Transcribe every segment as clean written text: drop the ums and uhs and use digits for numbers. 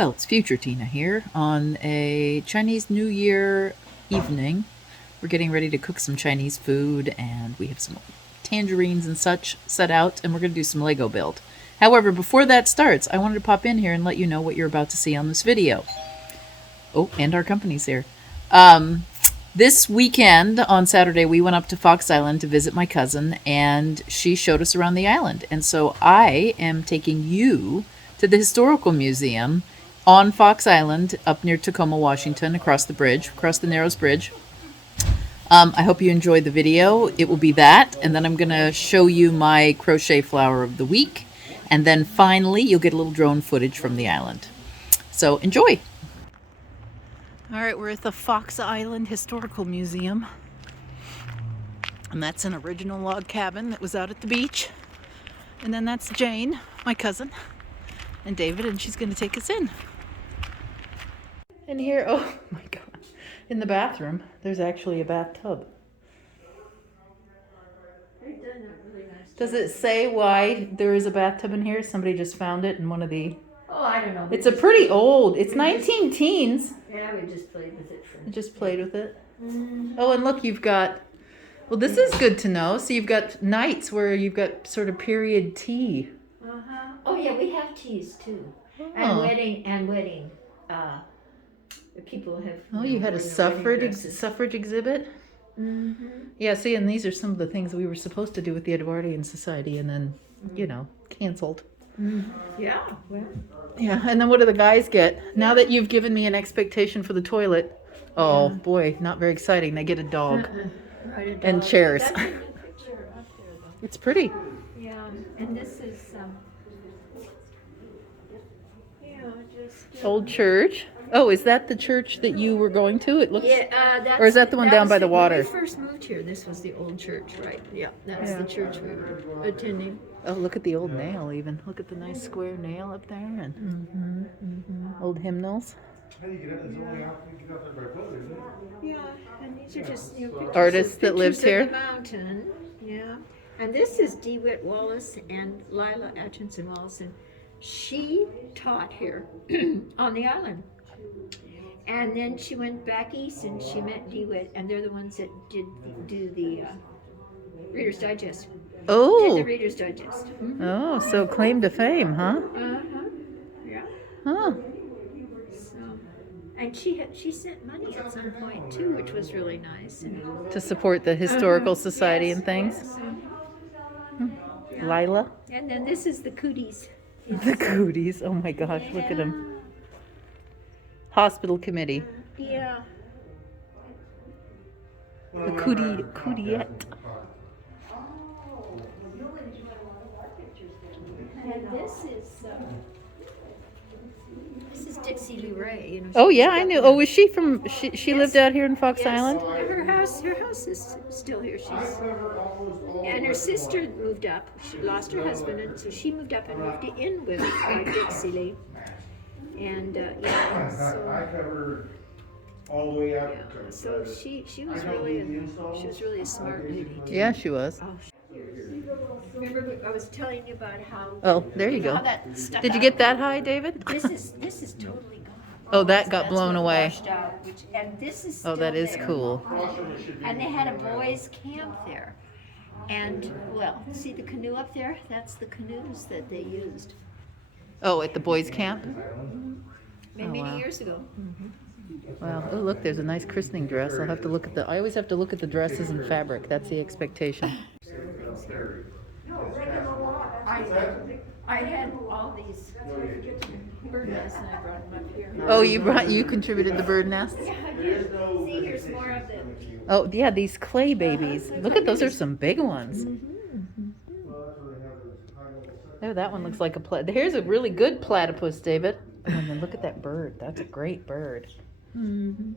Well, it's future Tina here on a Chinese New Year evening. We're getting ready to cook some Chinese food, and we have some tangerines and such set out, and we're going to do some Lego build. However, before that starts, I wanted to pop in here and let you know what you're about to see on this video. Oh, and our company's here. This weekend, on Saturday, we went up to Fox Island to visit my cousin, and she showed us around the island. And so I am taking you to the Historical Museum on Fox Island, up near Tacoma, Washington, across the Narrows Bridge. I hope you enjoyed the video. It will be that, and then I'm going to show you my crochet flower of the week, and then finally you'll get a little drone footage from the island. So enjoy! All right, we're at the Fox Island Historical Museum, and that's an original log cabin that was out at the beach. And then that's Jane, my cousin, and David, and she's going to take us in. And here, oh my God, in the bathroom, there's actually a bathtub. Does it say why there is a bathtub in here? Somebody just found it in one of the... Oh, I don't know. It's a pretty old, it's 19 teens. Yeah, we just played with it. Just played with it. Oh, and look, you've got, well, this is good to know. So you've got nights where you've got sort of period tea. Uh-huh. Oh, yeah, we have teas too. Oh. And wedding. People have. Oh, you had a suffrage exhibit? Mm-hmm. Yeah, see, and these are some of the things we were supposed to do with the Edwardian Society and then, you know, canceled. Mm-hmm. Yeah, well. Yeah, and then what do the guys get? Now that you've given me an expectation for the toilet, oh boy, not very exciting. They get a dog Right, a dog. and chairs. That's in the picture up there, though. It's pretty. Yeah, and this is, just... Old church. Oh, is that the church that you were going to? It looks. Yeah, or is that the one down by the water? When we first moved here, this was the old church, right? Yeah, that's the church we were attending. Oh, look at the old nail even. Look at the nice square nail up there and old hymnals. Yeah, and these are just pictures Artists that lived of here. the mountain. Yeah, and this is DeWitt Wallace and Lila Atchison Wallace, and she taught here on the island. And then she went back east and she met DeWitt, and they're the ones that do the Reader's Digest. Oh. Did the Reader's Digest. Mm-hmm. Oh, so claim to fame, huh? Yeah. Huh. So, and she sent money at some point too, which was really nice. And, To support the Historical Society yes, and things. yes, yeah. Lila. And then this is the cooties. The cooties. Oh my gosh, look at them. Hospital committee. Yeah. The coodiette. And this is Dixie Lee Ray. You know, Oh yeah, I knew. Oh, was she from? She lived out here in Fox yes, Island. Her house is still here. And her sister moved up. She lost her husband, and so she moved up and moved in with Dixie Lee. And I covered all the way up. yeah, so she was really a smart lady too. Yeah, she was. Oh, remember I was telling you about how. Oh, there you go. How that stuck Did you out? get that high, David? This is totally gone. Oh, that got That's blown what away. washed out, and this is Oh, still that is there. cool. And they had a boys' camp there. And, well, see the canoe up there? That's the canoes that they used Oh, at the boys' camp. many wow. years ago. Wow. Oh, look, there's a nice christening dress. I'll have to look at the. I always have to look at the dresses and fabric. That's the expectation. I had all these bird nests and I brought them up here. Oh, you contributed the bird nest. Yeah, I did. See, here's more of them. Oh, yeah, these clay babies. Look at those. Are some big ones. Oh, that one looks like a here's a really good platypus, David. Oh, and then look at that bird. That's a great bird. Mm-hmm.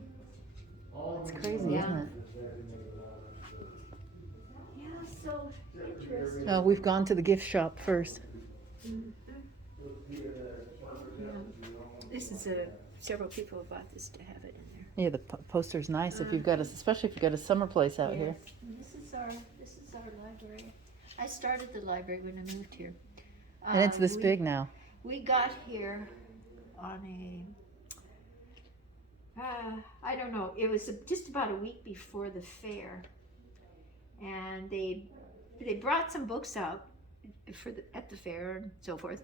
It's crazy, isn't it? Yeah, so interesting. Oh, we've gone to the gift shop first. Yeah. This is several people have bought this to have it in there. Yeah, the poster's nice if you've got especially if you've got a summer place out here. And this is our library. I started the library when I moved here. And it's this big now. We got here I don't know, it was just about a week before the fair, and they brought some books out at the fair and so forth,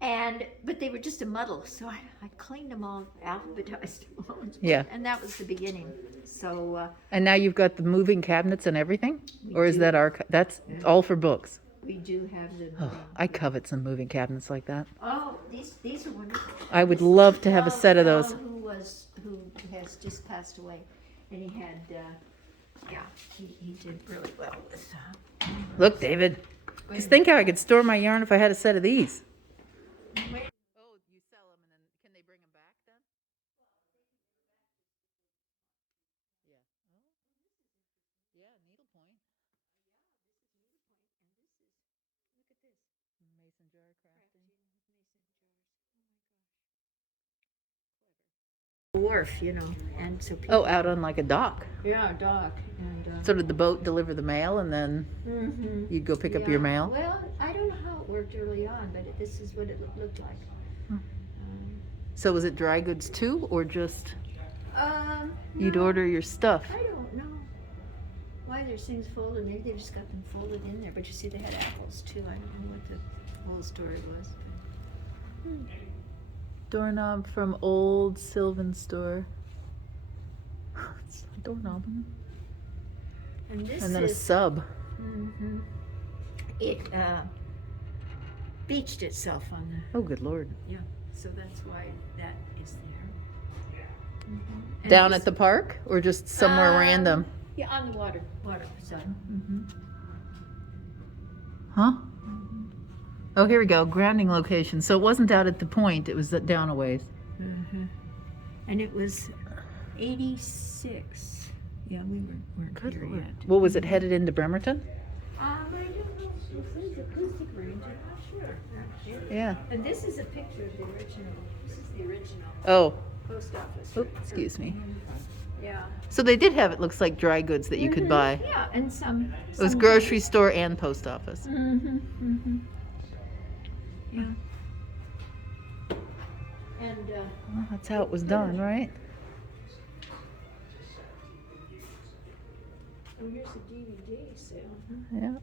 but they were just a muddle, so I cleaned them all, alphabetized them all, Yeah. and that was the beginning. So And now you've got the moving cabinets and everything? We Or is do. that that's all for books? we do have the Oh, I covet some moving cabinets like that. these are wonderful. I would This is love to have a set of those. fellow who has just passed away, and he had he did really well with Look, David. Just think how I could store my yarn if I had a set of these. Oh, you sell them and then can they bring them back then? Yeah. Oh. Yeah, needlepoint. Look at this. Mason jar crafting. Wharf, and so people. Oh, out on like a dock. Yeah, dock, and. So did the boat deliver the mail and then you'd go pick up your mail? Well, I don't know how it worked early on, but this is what it looked like. So was it dry goods too, or just you'd No, order your stuff? I don't know why there's things folded. Maybe they just got them folded in there. But you see, they had apples too. I don't know what the whole story was. Doorknob from old Sylvan store. It's a doorknob. And this And then a is. sub. It beached itself on the. Oh, good Lord. Yeah, so that's why that is there. And Down this- at the park or just somewhere random? Yeah, on the water side. Huh? Oh, here we go. Grounding location. So it wasn't out at the point, it was down a ways. And it was 86. Yeah, we weren't Good here Lord. yet. Well, was it headed into Bremerton? I don't know. It says acoustic range. I'm not sure. Yeah. And this is a picture of the original. This is the original Oh, post office. oh, excuse me. Yeah. So they did have, it looks like, dry goods that you could buy. Yeah, and some. It was grocery store and post office. Yeah. And Well, that's how it was done, right? here's a DVD sale. Yeah.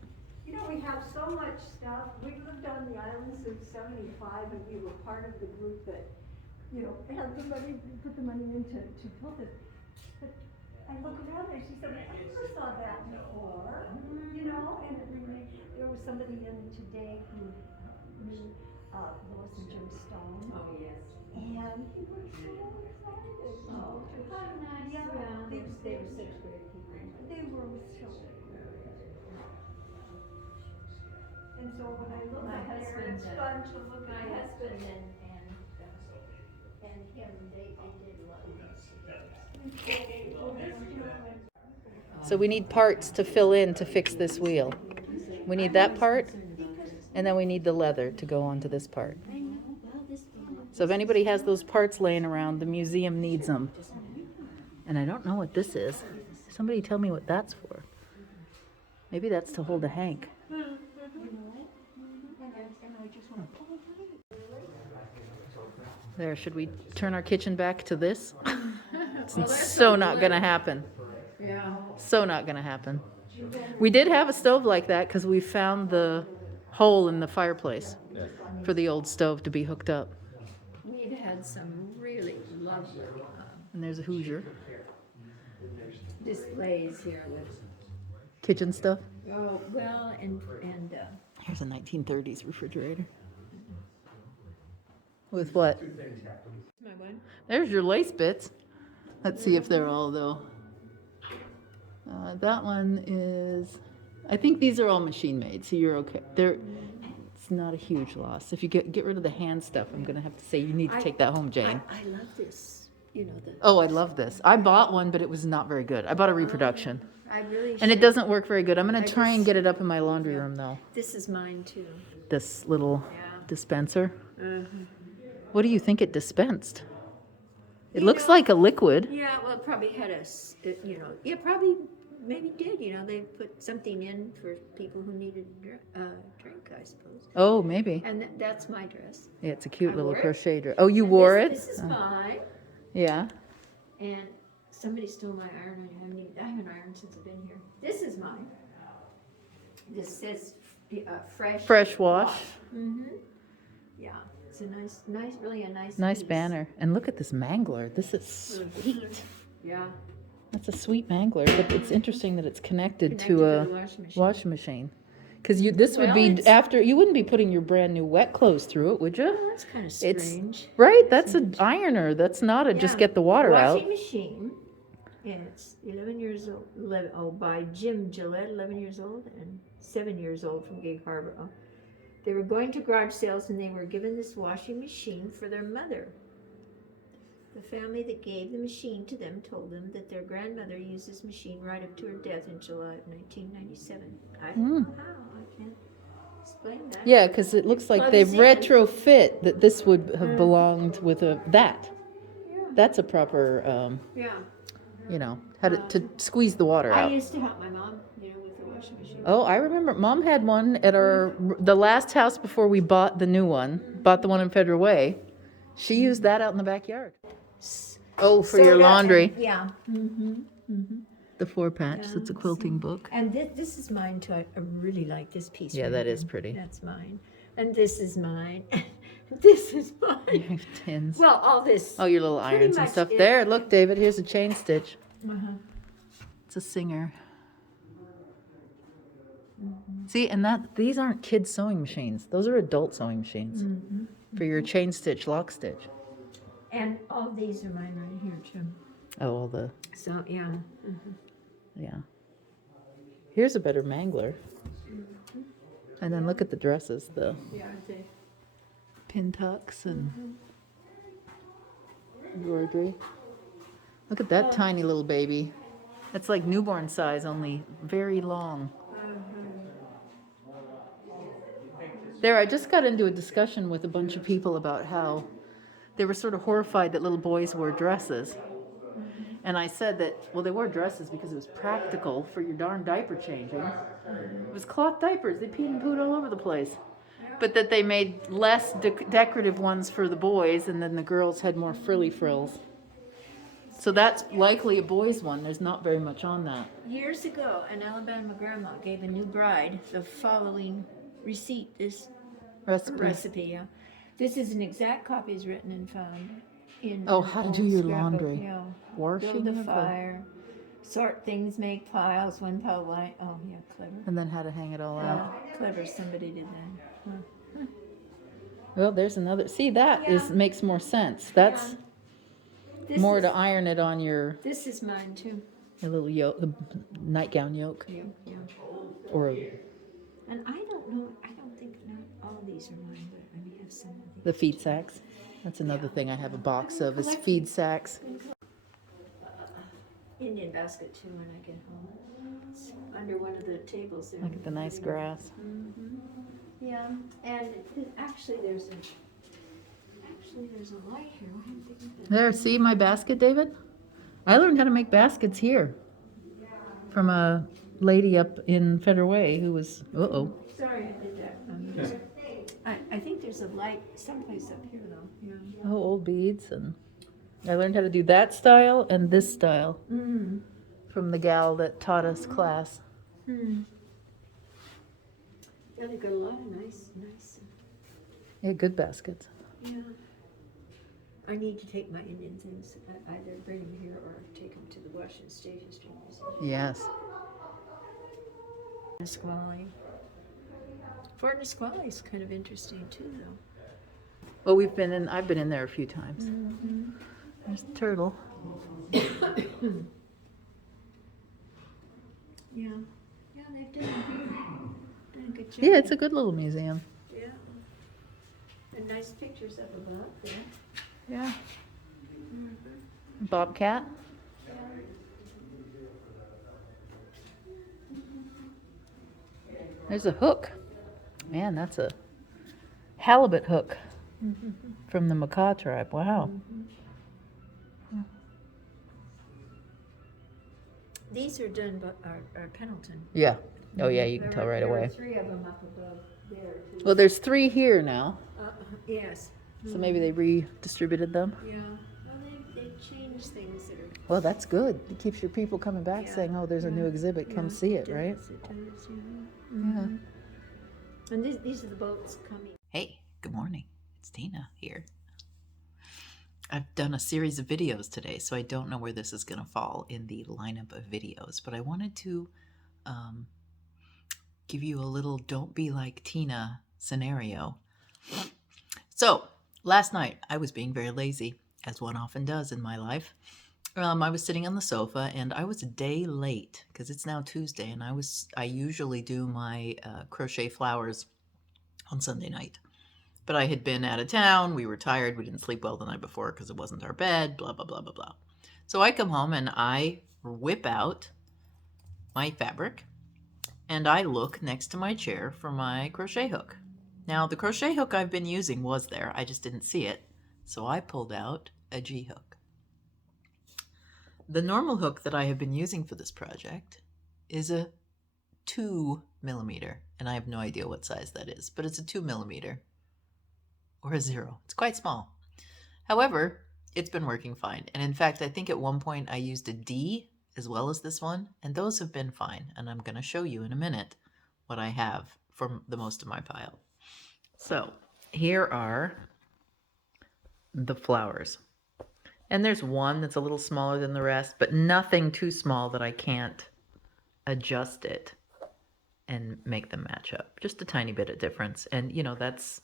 You know, we have so much stuff. We lived on the island since '75, and we were part of the group that, had the money, put the money in to build it. But I look around and she said, I never saw that before, and it remained, there was somebody in today who knew Lois and Jim Stone. Oh, yes. And he was so excited. Oh, how nice. Yeah, They were such great people. they were so good. And so when I look My at there, it's husband, fun to look My at. husband and him, they did love us. So we need parts to fill in to fix this wheel. We need that part, and then we need the leather to go onto this part. I know, well, this. So if anybody has those parts laying around, the museum needs them. And I don't know what this is. Somebody tell me what that's for. Maybe that's to hold a hank. There, should we turn our kitchen back to this? It's so not gonna happen. Yeah. So not gonna happen. We did have a stove like that because we found the hole in the fireplace for the old stove to be hooked up. We've had some really lovely And there's a Hoosier. displays here with, Kitchen stuff. oh, well, and Here's a 1930s refrigerator. With what? my one. There's your lace bits. Let's see if they're all though. That one is, I think these are all machine made, so you're okay. It's not a huge loss. If you get rid of the hand stuff, I'm gonna have to say you need to take that home, Jane. I love this, the. Oh, I love this. I bought one, but it was not very good. I bought a reproduction. I really And it should. doesn't work very good. I'm gonna I try and just- get it up in my laundry room though. This is mine too. This little Yeah. dispenser. What do you think it dispensed? It looks like a liquid. Yeah, well, it probably had probably maybe did, you know, they put something in for people who needed drink, I suppose. Oh, maybe. And that's my dress. Yeah, it's a cute I little wore it. crochet dress. Oh, you And wore it? This is mine. Yeah. And somebody stole my iron. I haven't ironed since I've been here. This is mine. This says fresh wash. Mm-hmm. Yeah, it's a nice, really a nice. Nice piece. banner. And look at this mangler. This is sweet. Yeah. That's a sweet mangler, but it's interesting that it's connected to the a washing machine. Because this would Well, be it's- after, you wouldn't be putting your brand new wet clothes through it, would you? Well, that's kind of strange. Right, that's an ironer. That's not a just Yeah. get the water out. Washing machine. And it's 11 years old. By Jim Gillette, 11 years old, and 7 years old from Gig Harbor. Oh. They were going to garage sales and they were given this washing machine for their mother. The family that gave the machine to them told them that their grandmother used this machine right up to her death in July of 1997. I don't know how. I can't explain that. Yeah, because it looks like Plugs they've in. retrofit that this would have belonged with that. Yeah. That's a proper, Yeah. how to squeeze the water I out. used to help my mom, with the washing machine. Oh, I remember Mom had one at the last house before we bought the new one, bought the one in Federal Way. She used that out in the backyard. Oh, for your laundry. Yeah. The 4-patch, that's a quilting book. And this is mine too. I really like this piece. Yeah, right that here. is pretty. That's mine. And this is mine. This is mine. Tins. Well, all this. Oh, your little pretty irons and much stuff. is- There, look, David, here's a chain stitch. Uh-huh. It's a Singer. See, and these aren't kids sewing machines. Those are adult sewing machines for your chain stitch, lock stitch. And all these are mine right here too. Oh, all the, So yeah. yeah. Here's a better mangler. And then look at the dresses, the Yeah, they. pin tucks and embroidery. Look at that tiny little baby. That's like newborn size, only very long. There, I just got into a discussion with a bunch of people about how they were sort of horrified that little boys wore dresses. And I said that, well, they wore dresses because it was practical for your darn diaper changing. It was cloth diapers. They peed and pooed all over the place. But that they made less decorative ones for the boys, and then the girls had more frilly frills. So that's likely a boy's one. There's not very much on that. Years ago, an Alabama grandma gave a new bride the following this recipe. Yeah. This is an exact copy, is written and found in. Oh, an how to old do your scrapbook, laundry. Yeah. Washing Build a of the- fire, sort things, make piles, one pile line. Oh, yeah, clever. And then how to hang it all out. Clever, somebody did that. Huh. Well, there's another. See, that Yeah. makes more sense. That's This more is, to iron it on your This is mine too. little yoke, nightgown yoke, Yeah, yeah. or And I don't know. I don't think not all these are mine, but I may have some of these. the feed sacks. That's another thing I have a box of is feed sacks. Indian basket too when I get home. It's under one of the tables there. Look at the nice grass. Yeah, and actually there's a light here. What am I thinking of? There, see my basket, David? I learned how to make baskets here from a lady up in Federal Way who was, Sorry, I did that. I think there's a light someplace up here though. Yeah. old beads. And I learned how to do that style and this style from the gal that taught us class. Yeah, they got a lot of nice. Yeah, good baskets. Yeah. I need to take my Indian things. Either bring them here or take them to the Washington Station Street Museum. Yes. Nisqually. Fort Nisqually is kind of interesting too, though. Well, I've been in there a few times. There's the turtle. Yeah, they've done a good job. Yeah, it's a good little museum. Yeah. And nice pictures up above there. Yeah. Bobcat. There's a hook. Man, that's a halibut hook from the Macaw tribe. Wow. These are done by our Pendleton. Yeah. Oh yeah, you can tell right There away. are 3 of them up above there too. Well, there's 3 here now, Yes. so maybe they redistributed them. Yeah. Well, they change things that are. Well, that's good. It keeps your people coming back Yeah, saying, "Oh, there's a new exhibit. Come see it," right? It does, yeah. Yeah. And these are the boats coming. Hey, good morning. It's Tina here. I've done a series of videos today, so I don't know where this is going to fall in the lineup of videos, but I wanted to give you a little "don't be like Tina" scenario. So, last night I was being very lazy, as one often does in my life. I was sitting on the sofa and I was a day late because it's now Tuesday, and I usually do my crochet flowers on Sunday night. But I had been out of town, we were tired, we didn't sleep well the night before because it wasn't our bed, blah, blah, blah, blah, blah. So I come home and I whip out my fabric and I look next to my chair for my crochet hook. Now, the crochet hook I've been using was there, I just didn't see it. So I pulled out a G hook. The normal hook that I have been using for this project is a 2 millimeter, and I have no idea what size that is, but it's a 2 millimeter. Or a 0. It's quite small. However, it's been working fine. And in fact, I think at one point I used a D as well as this one, and those have been fine. And I'm going to show you in a minute what I have for the most of my pile. So here are the flowers. And there's one that's a little smaller than the rest, but nothing too small that I can't adjust it and make them match up. Just a tiny bit of difference. And, you know, that's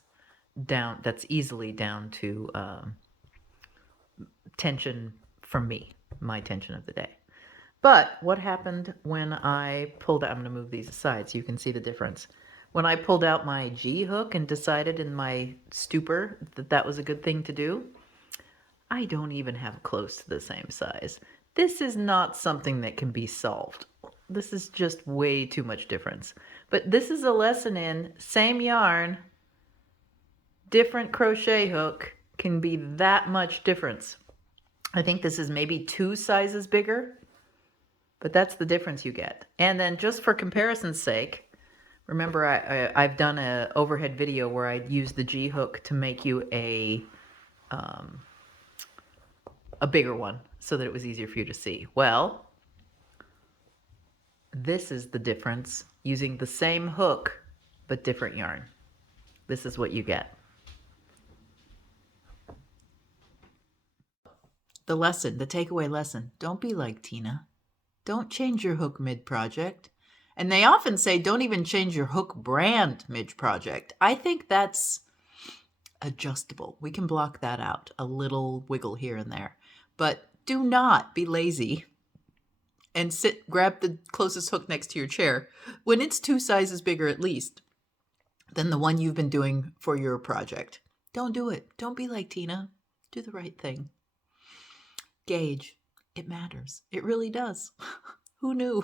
easily down to tension from me, my tension of the day. But what happened when I pulled out, I'm going to move these aside so you can see the difference. When I pulled out my G hook and decided in my stupor that that was a good thing to do, I don't even have close to the same size. This is not something that can be solved. This is just way too much difference. But this is a lesson in same yarn, different crochet hook can be that much difference. I think this is maybe 2 sizes bigger, but that's the difference you get. And then just for comparison's sake, remember I've done an overhead video where I used the G hook to make you a bigger one so that it was easier for you to see. Well, this is the difference using the same hook but different yarn. This is what you get. The lesson, the takeaway lesson, don't be like Tina. Don't change your hook mid-project. And they often say don't even change your hook brand mid-project. I think that's adjustable. We can block that out, a little wiggle here and there. But do not be lazy and grab the closest hook next to your chair when it's 2 sizes bigger at least than the one you've been doing for your project. Don't do it. Don't be like Tina. Do the right thing. Gauge. It matters. It really does. Who knew?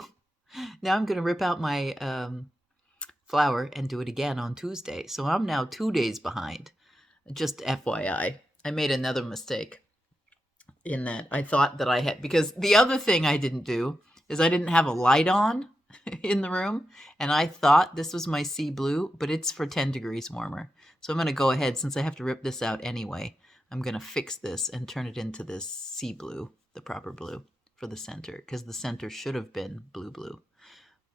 Now I'm going to rip out my flower and do it again on Tuesday. So I'm now 2 days behind. Just FYI. I made another mistake in that I thought that I had, because the other thing I didn't do is I didn't have a light on in the room, and I thought this was my sea blue, but it's for 10 degrees warmer. So I'm going to go ahead, since I have to rip this out anyway, I'm going to fix this and turn it into this sea blue, the proper blue for the center, because the center should have been blue.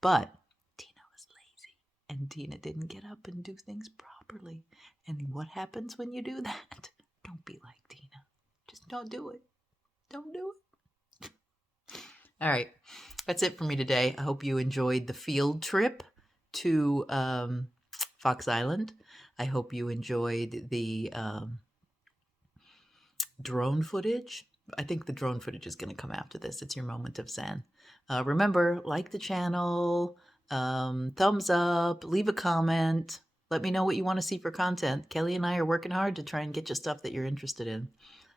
But Tina was lazy, and Tina didn't get up and do things properly. And what happens when you do that? Don't be like Tina. Just don't do it. Don't do it. All right. That's it for me today. I hope you enjoyed the field trip to Fox Island. I hope you enjoyed the drone footage. I think the drone footage is going to come after this. It's your moment of zen. Remember, like the channel, thumbs up, leave a comment. Let me know what you want to see for content. Kelly and I are working hard to try and get you stuff that you're interested in.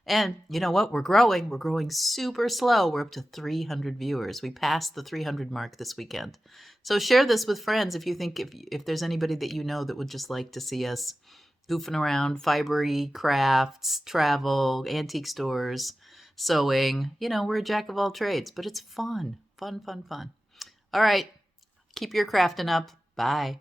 And you know what? We're growing. We're growing super slow. We're up to 300 viewers. We passed the 300 mark this weekend. So share this with friends if you think, if there's anybody that you know that would just like to see us goofing around, fibery crafts, travel, antique stores, sewing. You know, we're a jack of all trades, but it's fun. Fun, fun, fun. All right. Keep your crafting up. Bye.